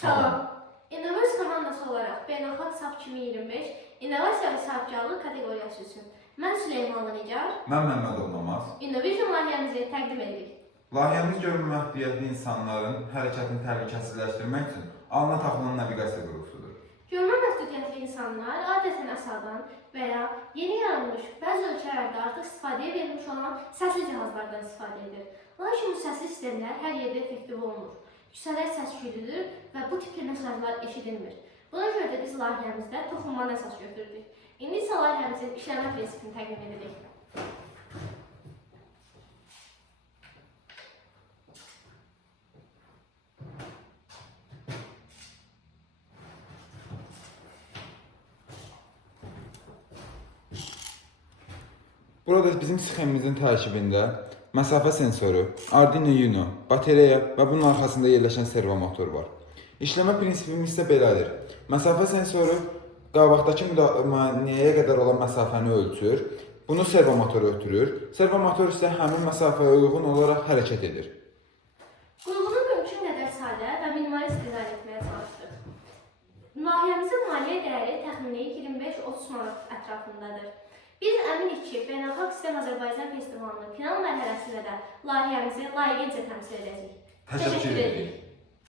Salam. İnnovasiya komandası olaraq Beynəlxalq SAP 2025 İnnovasiya və sahibkarlıq kateqoriyası üçün mən Süleymanlı Nigar, Mən Məmmədov Namaz. Innovation layihəmizi təqdim edirik. Layihəmiz görmə məhdudiyyətli insanların hərəkətini təhlükəsizləşdirmək üçün alına taxılan naviqasiya qurğusudur. Görmə məhdudiyyətli insanlar adətən əsadan və ya yeni yaranmış bəzi ölkələrdə artıq istifadəyə verilmiş olan səsli cihazlardan istifadə edir. Lakin bu səsli sistemlər hər yerdə effektiv olmur. Küçələr səs-küylüdür və bu tipli mesajlar eşidilmir. Buna görə də biz layihəmizdə toxunmanı əsas götürdük. İndi isə layihəmizin işləmə prinsipini təqdim edirik. Burada bizim sxemimizin tərkibində məsafə sensoru, Arduino Uno, batereya və bunun arxasında yerləşən servo motor var. İşləmə prinsipimiz isə belədir. Məsafə sensoru qabaqdakı müayinəyə qədər olan məsafəni ölçür, bunu servo motoru ötürür, servo motor isə həmin məsafəyə uyğun olaraq hərəkət edir. Qurğunu mümkün qədər sadə və minimalist dizayn etməyə çalışdıq. Layihəmizin maliyyə dəyəri təxmini 25-30 manat ətrafındadır. Biz əminik ki, Beynəlxalq Sistem Azərbaycan Festivalının final mərhələsində də layihəmizi layiqincə təmsil edəcəyik. Təşəkkür edirik.